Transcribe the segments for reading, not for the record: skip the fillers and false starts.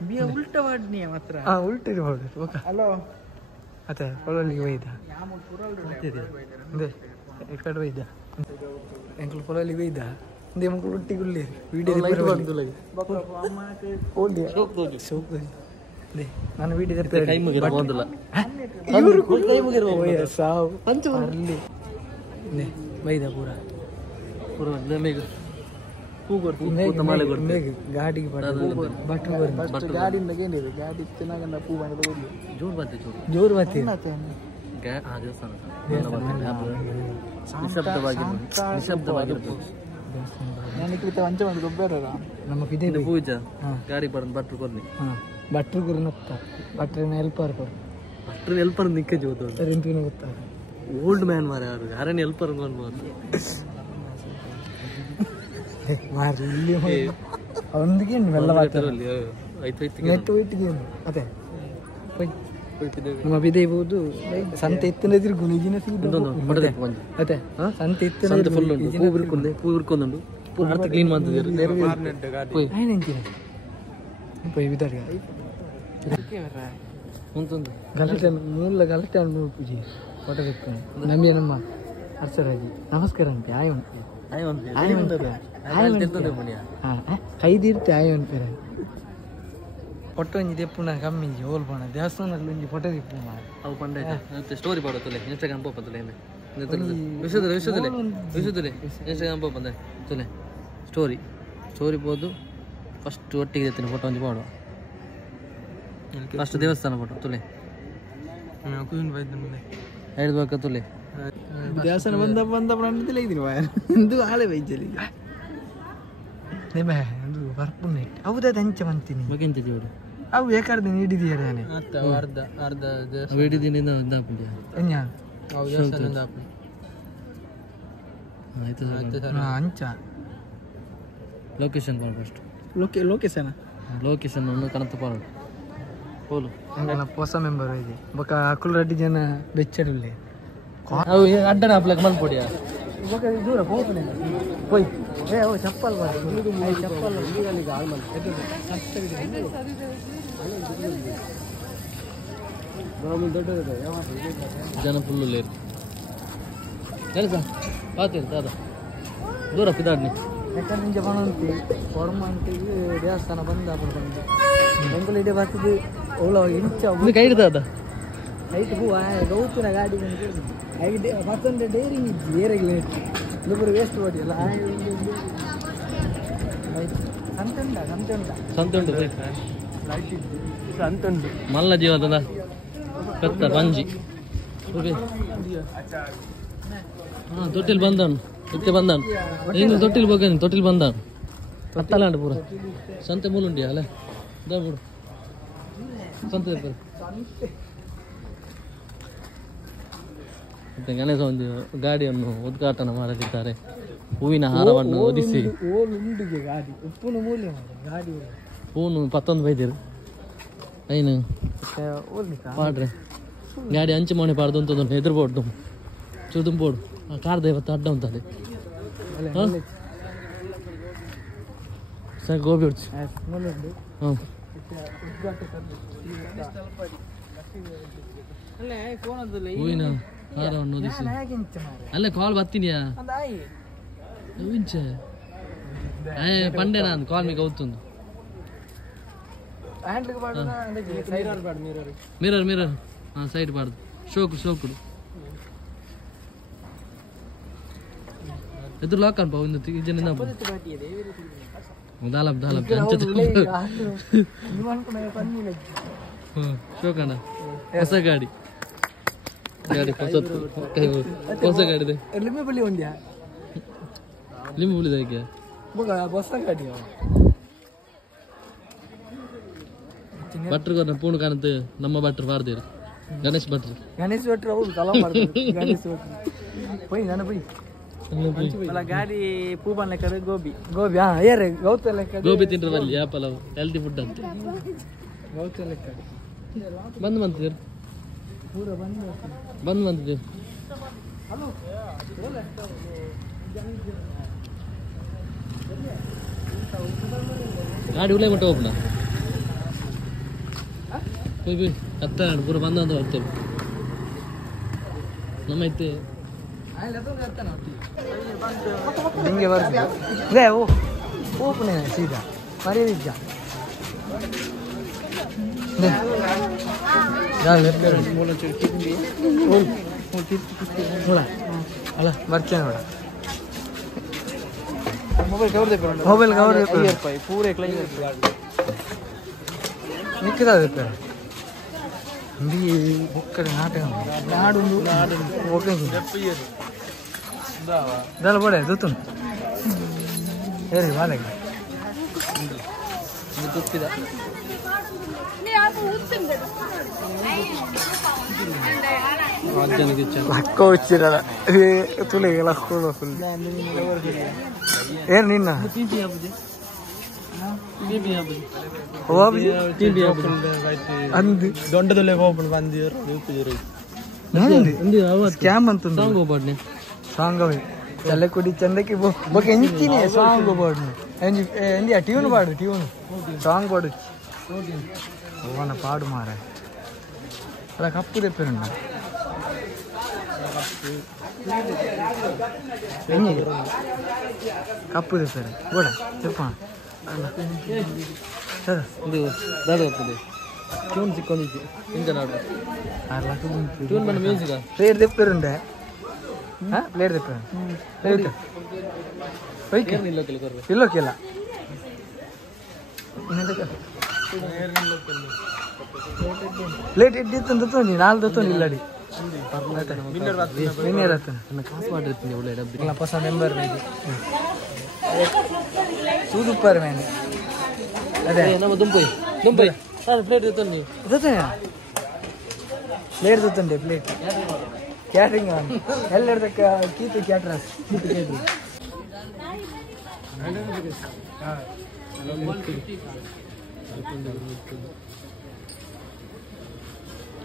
बिया उल्टा वाढणी मात्र उलटे हॅलो आता पळवली वैद्या इकडे वैद्या ಎಂಕಲ್ ಪೊಲಾಲಿ ವೈದ್ಯ ದೇ ಮಕ್ಕಳು ಒಟ್ಟಿಗುಳ್ಳಿ ವಿಡಿಯೋ ನಾನು ವಿಡಿಯೋ ಕೈ ಮುಗಿರ ಬಂದಿಲ್ಲ ಇವರು ಕೈ ಮುಗಿರ ಸಾವು ಪಂಚ ಅಲ್ಲಿ ವೈದ್ಯ ಪೂರ ಪೂರ ನಮಗೆ ಗಾಡಿಗೆ ಬಟ್ಟೆ ಗಾಡಿಯಿಂದ ಏನಿದೆ ಗಾಡಿ ಚೆನ್ನಾಗಂದ ಪೂ ಮಾಡಿ ಜೋರು ಬರ್ತೀವಿ ನಮ್ಮ ಪೂಜಾ ಗಾಡಿ ಬರ ಬಟ್ರು ಕೊರ್ನಿ ಬಟ್ರು ಗುರು ನತ್ತ ಬಟ್ರಿನ ಹೆಲ್ಪರ್ ಕೊರು ಬಟ್ರಿನ ಹೆಲ್ಪರ್ ನಿಕ್ಕೆ ಜೋದು ರಿಂಪಿನ ಗೊತ್ತಾ ಓಲ್ಡ್ ಮ್ಯಾನ್ ಮಾರ ಯಾರು ಯಾರನ್ನ ಹೆಲ್ಪರ್ ಅವನಿಗೆ ಮೆಲ್ಲ ಅದೇ ನಮ್ಮ ಬಿದೇಬಹುದು ಸಂತೆ ಎತ್ತಿನ ಗುಣಿಗಿನ ಅದೇ ಸಂತೆ ಎತ್ತಿನ ಫುಲ್ ಪೂ ಇರ್ಕೊಂಡು ಕ್ಲೀನ್ ಮಾಡ್ತಿದ್ದೀರಿ ಮೂಲ ಗಲಾಟೆ ಪೂಜೆ ಫೋಟೋ ತೆಕ್ಕೊಂಡು ನಮಗೆ ನಮ್ಮ ಅರ್ಸರಾಜಿ ನಮಸ್ಕಾರ ಅಂತೆ ಆಯ್ ಕೈದಿರ್ತೆ ಆಯ್ ಅನ್ಪೇರ ಫೋಟೋ ಒಂಜಿದೆ ಪುನಃ ಕಮ್ಮಿ ಹೋಲ್ ಪೋಣ ದೇವಸ್ಥಾನದಲ್ಲಿ ಒಂಜಿ ಫೋಟೋ ತಿಪ್ಪು ಅವು ಪಂಡ ಸ್ಟೋರಿ ಪಾಡೋತಲೆ ಇನ್ಸ್ಟಾಗ್ರಾಮ್ ಪೋಪಂತಲೆ ವಿಷಯದಲ್ಲಿ ಇನ್ಸ್ಟಾಗ್ರಾಮ್ ಪೋಪಂದೆ ತೊಲೆ ಸ್ಟೋರಿ ಬೋದು ಫಸ್ಟ್ ಒಟ್ಟಿಗೆ ಇರ್ತೀನಿ ಫೋಟೋ ಒಂಜಿ ಪಾಡುವ ಫಸ್ಟ್ ದೇವಸ್ಥಾನ ಫೋಟೋ ತೊಲೆ ಹೇಳ್ಬೇಕ ತೊಲೆ ದೇವಸ್ಥಾನ ಬಂದ ಪ್ರಾಣದಲ್ಲಿ ಇದೀನಿ ಇಂದು ಆಳೆ ವೈದ್ಯಲಿ ಅದು ಬರ್ಪುಣ್ಣೆ ಹೌದಾ ಹಂಚ ಬಂತೀನಿ ಮಗಿಂತ ಜೋಡು ಅವು ಏಕಾರ್ದ ಹಿಡಿದಿದ್ದಾನೆ ಅರ್ಧ ಹಿಡಿದಿನ ಅಂಚ ಲೊಕೇಶನ್ ಫಸ್ಟ್ ಲೊಕೇಶನ್ ಕನಂತ ಪಾಡು ಹೋಲು ಹೊಸ ಮೆಂಬರ್ ಇದೆ ಬೊಕ್ಕ ಅಕುಲ್ ರೆಡ್ಡಿ ಜನ ಬೆಚ್ಚಡುಲ್ಲೆ ಅವು ಅಡ್ಡನ ಹಾಕ್ಲಕ್ಕೆ ಮಲ್ಪೊಡಿಯ ದೂರ ಹೋಗ್ತಾನೆ ಹೋಯ್ ಚಪ್ಪಲ್ ಚಪ್ಪಲ್ ಜನ ಫುಲ್ಲು ಲೇರು ಕೆಲಸ ಪಾತಿರ್ ದಾದ ದೂರ ಪಿದಾಡ್ನಿ ಯಾಕಂದ್ರೆ ನಿಂಜ ಬಣಂತಿ ಫಾರ್ಮ್ ಅಂತಿಗೆ ದೇವಸ್ಥಾನ ಬಂದ ಬಂದು ಬೆಂಗಳೂರು ಇಡೀ ಬರ್ತದೆ ಅವಳ ಇಂಚ ಕೈ ಹಿಡ್ದ ಐದು ಹೂ ಗೌತಿನ ಗಾಡಿ ಮತ್ತೊಂದು ಡೈರಿ ಇದ್ದು ಏರೆಗಿಲ್ಲ ಇನ್ನೊಬ್ಬರು ವೇಸ್ಟ್ ಮಾಡಿಲ್ಲ ಸಂತುಂಡು ಮಲ್ಲ ಜೀವದ ಕತ್ತ ಪಂಜಿ ತೊಟ್ಟಿಲ್ ಬಂದನು ಹಿಂಗೆ ತೊಟ್ಟಿಲ್ ಬಂದನು ಹತ್ತಲಾಂಡ ಪೂರ ಸಂತೆ ಮೂಲುಂಡಿ ಅಲ್ಲ ಬಿಡು ಸಂತೆ ಗಣೇಶ ಒಂದು ಗಾಡಿಯನ್ನು ಉದ್ಘಾಟನೆ ಮಾಡಲಿದ್ದಾರೆ ಹೂವಿನ ಹಾರವನ್ನು ಹೊದಿಸಿ ಹೂನು 11 ಬೈದಿರು ಐನು ಪಾಡ್ರೆ ಗಾಡಿ ಅಂಚು ಮನೆ ಪಾಡ್ದು ಅಂತ ಹೆದರ್ಬೋಡ್ದು ಚುದುಂಬೋಡು ಕಾರ್ದ ಇವತ್ತು ಅಡ್ಡ ಉಂಟದೆ ಸರ್ ಗೋಬಿ ಉಡ್ಚು ಹ್ಞೂ ಹೂವಿನ ಹಾರವನ್ನು ಹೊದಿಸಿ ಅಲ್ಲೇ ಕಾಲ್ ಬರ್ತೀನಿಯಾ ಪಂಡೆ ನಾನು ಕಾಲ್ ಮೀ ಗೌತುಂದು ಮಿರರ್ ಹಾಂ ಸೈಡ್ ಬಾರ್ದು ಶೋಕುಡು ಎದುರು ಲಾಕ್ ಅನ್ಪ ಒಂದು ಜನ ದಾಲಬ್ ಶೋಕಣ್ಣ ಹೊಸ ಗಾಡಿ ಹೊಸ ಗಾಡಿ ಲಿಂಬು ಬುಳಿದ ಹೊಸ ಗಾಡಿ ಭಟ್ರು ಪೂಣು ಕಾಣುತ್ತೆ ನಮ್ಮ ಭಟ್ರು ಬಾರ್ದೇರು ಗಣೇಶ್ ಭಟ್ರು ಹೌದು ಗಾಡಿ ಪೂಬನ್ ಲೆಕ್ಕ ಗೋಬಿ ಗೋಬಿ ತಿಂಡ್ರಲ್ಲಿ ಆಪಲ್ ಹೆಲ್ತಿ ಫುಡ್ ಅಂತ ಬಂದು ಬಂದು ಬಂದಿದೆ ಗಾಡಿ ಉಳ್ಳೆ ಮಟ್ಟ ಹೋಗ್ಬಿಡ ಹೋಗಿ ಹತ್ತ ಪೂರ ಬಂದ ಅಂತ ಬರ್ತೇವೆ ನಮ್ಮೈತೆ ನಿಮಗೆ ಬರ್ತದೆ ಓಪನೆ ಸೀದಾ ಮರಿಯದಿದ್ದ ಬರ್ತೇನೆ ನೋಡ ಮೊಬೈಲ್ ಕವರ್ ಪೂರೆ ನಿಕ್ಕದ ಒಕ್ಕಡೆ ನಾಟಕ ನಾಡು ದಳ ಬಡೆ ದೂತು ಹೇಳಿ ಬಾಲೆಗ ಗೊತ್ತಿದ ಲಕ್ಕ వచ్చిರಲ್ಲ ತುಳಿಗೆ ಲಕ್ಕೋಳು ಫುಲ್ ಏನು ನಿನ್ನ ದೊಡ್ಡದಲ್ಲೇ ಹೋಗ್ಬಿಟ್ಟು ಬಂದಿರು ಸ್ಕ್ಯಾಮ್ ಅಂತ ಸಾಂಗ್ ಅವೆ ಎಲ್ಲ ಕುಡಿ ಚಂದಕ್ಕೆ ಎಂಚಿನೇ ಸಾಂಗ್ ಬಾಡು ಎಂದಿಯಾ ಟ್ಯೂನ್ ಪಾಡು ಟ್ಯೂನ್ ಸಾಂಗ್ ಪಾಡು ಅವನ ಪಾಡು ಮಾರ ಅಲ್ಲ ಕಪ್ಪು ತೆಪ್ಪೇರುಣ್ಣ ಕಪ್ಪು ತೆಪ್ಪೇರು ಗೋಡ ತೆಪ್ಪ ಸರ್ ಇದು ದಾದ ಹೋಗ್ತದೆ ಟ್ಯೂನ್ ಸಿಕ್ಕೊಂಡಿದ್ದೆ ಇಂದ ನಾಡು ಟ್ಯೂನ್ ಬಂದ ಮ್ಯೂಸಿಕ ಪ್ಲೇಟ್ ತೆಪ್ಪೇರುಂಡೆ ಹಾಂ ಪ್ಲೇಟ್ ತೆಪ್ಪೇರು ಇಲ್ಲೋಕ್ಕಿಲ್ಲ ಪ್ಲೇಟ್ ಇದ್ದಿತ್ತು ಅಂತ ತೊಂದಿ ನಾಲ್ಕು ತೊಂದಿ ಇಲ್ಲಡಿ ವಿನ್ನರ್ ಆತನ ಕಾಸು ಮಾಡಿರ್ತೀನಿ ಒಳ್ಳೆ ಡಬ್ಬಿ ಹೊಸ ಮೆಂಬರ್ ಸೂಪರ್ ಮ್ಯಾನ್ ಅದೇ ನಮ್ಮ ದುಂಪೈ ಪ್ಲೇಟ್ ತಂದು ಪ್ಲೇಟ್ ತಂದೆ ಪ್ಲೇಟ್ ಕ್ಯಾಟ್ರಿಂಗ್ ಎಲ್ಲ ಕೀತು ಕ್ಯಾಟ್ರಸ್ ಕೀತು ಕ್ಯಾಟ್ರಿಂಗ್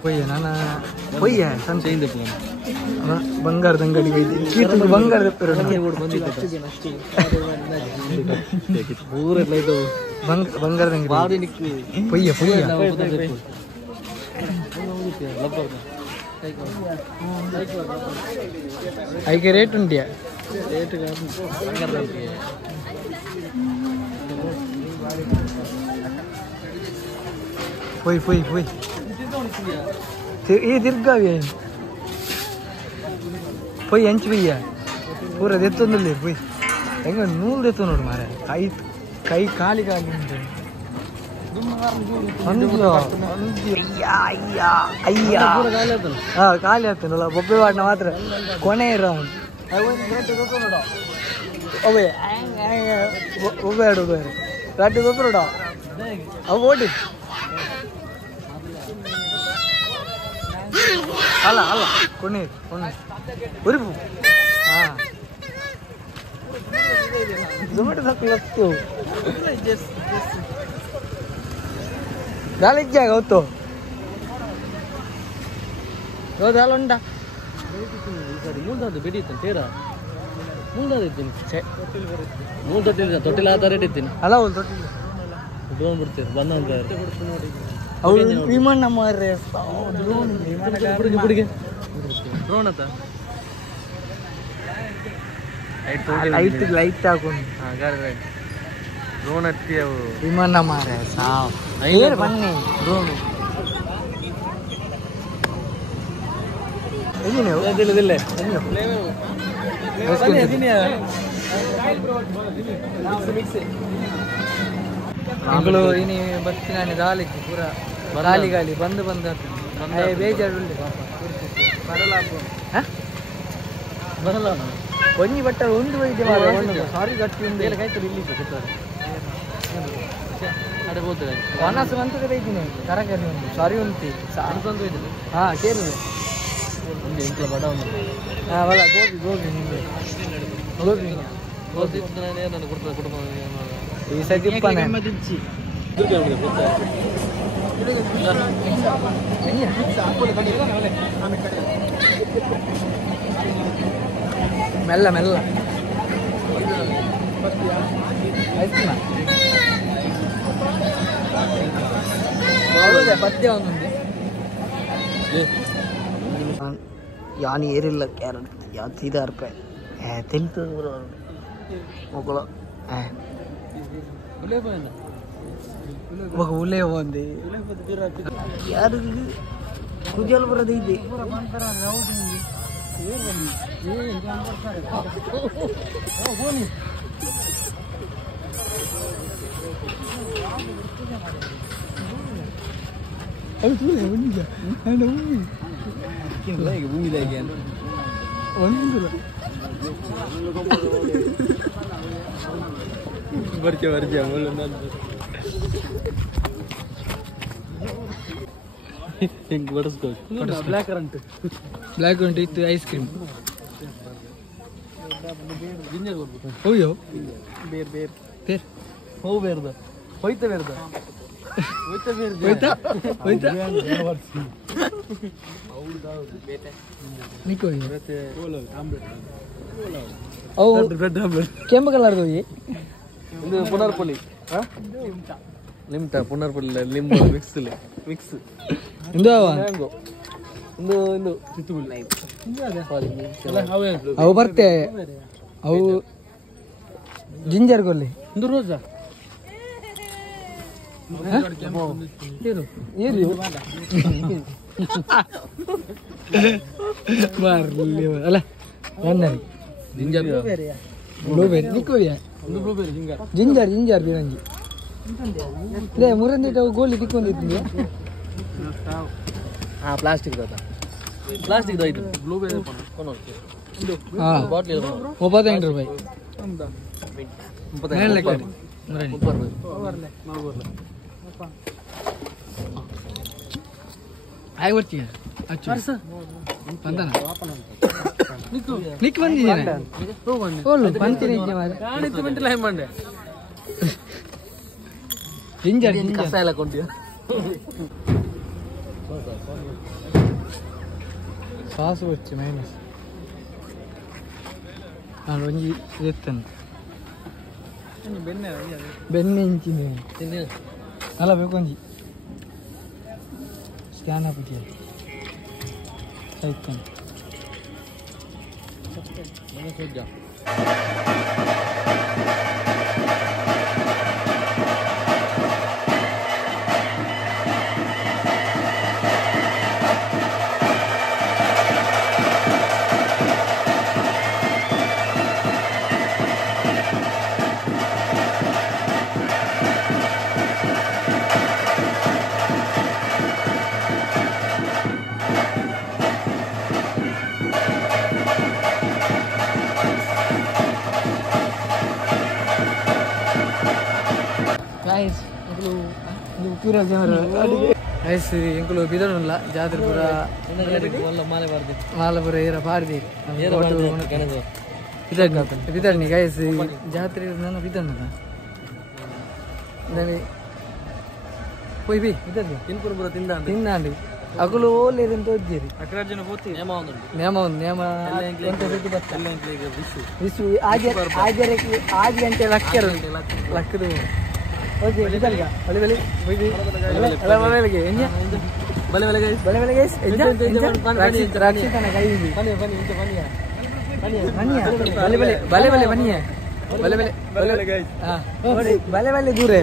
ಪೊಯ್ಯ ನಾನು ಪೊಯ್ಯ ಸಂಚೆಯಿಂದ ಬಂಗಾರದ ಅಂಗಡಿಗೆ ಕೀರ್ತಿ ಬಂಗಾರದ ಬಂಗಾರದ ಅಂಗಡಿ ಪೊಯ್ಯ ಪೊಯ್ಯ ಐಕೆ ರೇಟ್ ಉಂಟ್ಯಾ ರೇಟ್ ಪೊಯ್ ಪೊಯ್ ಪೊಯ್ ಈ ದೀರ್ಘಾವಿ ಪೊಯ್ ಹೆಂಚು ಪೊಯ್ಯ ಪೂರ ದೆತ್ತೊಂದಿಲ್ಲ ಪೊಯ್ ಹೆಂಗ ನೂರು ದೆತ್ತು ನೋಡು ಮಾರ ಕೈ ಖಾಲಿ ಉಂಟು ಖಾಲಿ ಆಗ್ತಾನಲ್ಲ ಬೊಬ್ಬೆ ವಾಡ್ನ ಮಾತ್ರ ಕೊನೆ ಇರೋ ಒಬ್ಬೆ ಒಬ್ಬೆ ಆಡೋದು ರಾಟಿ ಗೊಬ್ಬರ ನೋಡ ಅವು ಓಡಿ ಅಲ್ಲ ಅಲ್ಲ ಕೊನೆ ಉರಿಪು ಹಾಂ ಝೊಮ್ಯಾಟೊ ಸಾಕು ದಾಳಿಗೆ ಜಾಗ ಹೊತ್ತು ಹೌದು ಅಲ್ಲ ಉಂಟಾ ಸರಿ ಮೂಲ್ದಾದ್ದು ಬೆಡೀತಾನೆ ತೇರ ಮೂಲ್ದಾದ ಇದ್ದೀನಿ ಮೂರು ತೊಟ್ಟಿಲ್ಲ ತೊಟ್ಟಿಲ್ಲ ಆ ಥರ ಇಟ್ಟಿದ್ದೀನಿ ಅಲ್ಲ ಒಂದು ತೊಟ್ಟಿಲ್ಲ ಡ್ರೋನ್ ಬಿಡ್ತೀರಿ ಬಂದ ಅಂತ ಅವ್ರು ವಿಮಾನ ಮಾರ್ರೆ ಬಿಡಿಗೆ ಡ್ರೋನ್ ಅಂತ ಲೈಟ್ ಹಾಕೊಂಡು ಹಾಂ ಗಾಡಿ ರೈಟ್ ಡ್ರೋನ್ ಹತ್ತಿ ಅವು ವಿಮಾನ ಮಾರ್ರೆ ಸಾವು ಬನ್ನಿ ಡ್ರೋನು ಇದಿಲ್ಲ ಮಂಗಳೂರಿನಿ ಬರ್ತೀನಿ ದಾಲಿಗೆ ಪೂರ ಗಾಲಿ ಗಾಲಿ ಬಂದು ಬೇಜಾರು ಬರಲ್ಲ ಒಂಜಿ ಬಟ್ಟೆ ಒಂದು ವೈದ್ಯ ಸಾರಿ ಗಟ್ಟಿ ಒಂದು ಕಾಯ್ತಾರೆ ಇಲ್ಲಿ ಕೊಡ್ತಾರೆ ಅದೇ ಹೋಗ್ತಾರೆ ವನಸ್ ಮಂತಕ್ಕೆ ಬೈತೀನಿ ತರಕಾರಿ ಒಂದು ಸಾರಿ ಉಂಟು ಅನ್ಕೊಂಡು ಇದ್ದೀನಿ ಹಾಂ ಕೇಳಿದೆ ಒಂದು ಎಂಟ್ಲ ಬಡ ಒಂದು ಹಾಂ ಅಲ್ಲ ಗೋಬಿ ನಿಮಗೆ ಗೋಬಿ ನಾನು ಕೊಡ್ತಾರೆ ಕುಟುಂಬ ಈ ಸತಿ ಮೆಲ್ಲ ಮೆಲ್ಲ ಪದ್ಯ ಒಂದೊಂದು ಯಾನ್ ಏರಿಲ್ಲ ಕ್ಯಾರೆಟ್ ಯಾನ್ ಸೀದಾ ರೂಪಾಯಿ ತಿಂತದ ಮಕ್ಕಳು ఒక ఊళ్ళే ఉంది యారు కుజాలు బరది ఇది అవి చూలే ఉండిగా ఆయన భూమి కిందకి భూమి లేక వందుల ಬರ್ಕೆ ಬರ್ಕೆ ಹಿಂಗೆ ಬಡಿಸ್ಬೇಕು ಬ್ಲ್ಯಾಕ್ ಕರೆಂಟ್ ಇತ್ತು ಐಸ್ ಕ್ರೀಮ್ ಹೋಯ್ಯೋ ಬೇರ್ ಬೇರ್ ಬೇರ್ ಹೋ ಬೇರ್ದ ಹೋಯ್ತ ಬೇರ್ದ ಹೋಯ್ತ ಬೇರ್ದ ಹೋಯ್ತ ನಿಕ್ಕೋ ಅವು ಕೆಂಪು ಕಲರ್ದು ಇದು ಪುನರ್ಪುಲಿ ಲಿಮ್ಟ ಪುನರ್ಪುಲಿ ಲಿಂಬು ಮಿಕ್ಸ್ ಮಿಕ್ಸ್ ಇಂದು ಅವು ಬರ್ತೆ ಅವು ಜಿಂಜರ್ ಗೊಲ್ಲಿ ಇಂದು ರೋಜಾ ಬರ್ಲಿ ಅಲ್ಲ ಜಿಂಜರ್ ಬ್ಲೂಬೆರಿ ನಿಕ್ಕೋಯ್ಯ ಜಿಂಜರ್ ಜಿಂಜರ್ ಬಿರಂಗಿ ಲೇ ಮುರಂದಿಟ್ಟು ಗೋಲಿ ತಿಕ್ಕೊಂಡಿದ್ದೀನಿ ಪ್ಲಾಸ್ಟಿಕ್ ಪ್ಲಾಸ್ಟಿಕ್ ಆಯ್ತು ಬ್ಲೂಬೆರಿ ಬಾಟ್ಲಿ 35 ರೂಪಾಯಿ ಆಗಿ ಬರ್ತೀಯ ಅಚ್ಚು ಬಂದನ ನಿಕ್ ಬಂದಿದ್ದೀನ ಬಂತೀನಿ ಮಂಡೆ ಜಿಂಜರ್ ಕಸ ಎಲ್ಲ ಕೊಂಡ್ಯ ಸಾಸು వచ్చి ಮೈನಸ್ ನಾನು ಒಂಜಿ ಎತ್ತನು ಬೆಣ್ಣೆ ಇಂಚಿನಿ ಅಲ್ಲ ಬೇಕೊಂಜಿ ಸ್ಕ್ಯಾನ್ ಹಾಕಿ ಆಯ್ತಾನೆ ಎಂಕುಲು ಬಿದರುಲ್ಲ ಜಾತ್ರೆ ಪೂರ ಮಾಲಪುರ ಏರ ಪಾಡ್ದಿ ಬಿದರ್ನಿ ಗೈಸ್ ಜಾತ್ರೆ ನಾನು ಬಿದರ್ನ పోయి బి ఇద్దరు తినుకుని తిన్నాండి అగులు లేదంటే వచ్చేది నేమ ఉంది నేమ విసు ఆగి గంటే లక్కరు లక్కరు ఓకే ఇద్దరుగా బలి బలి బలి రక్షిత బలి బలి బలి బలి దూరే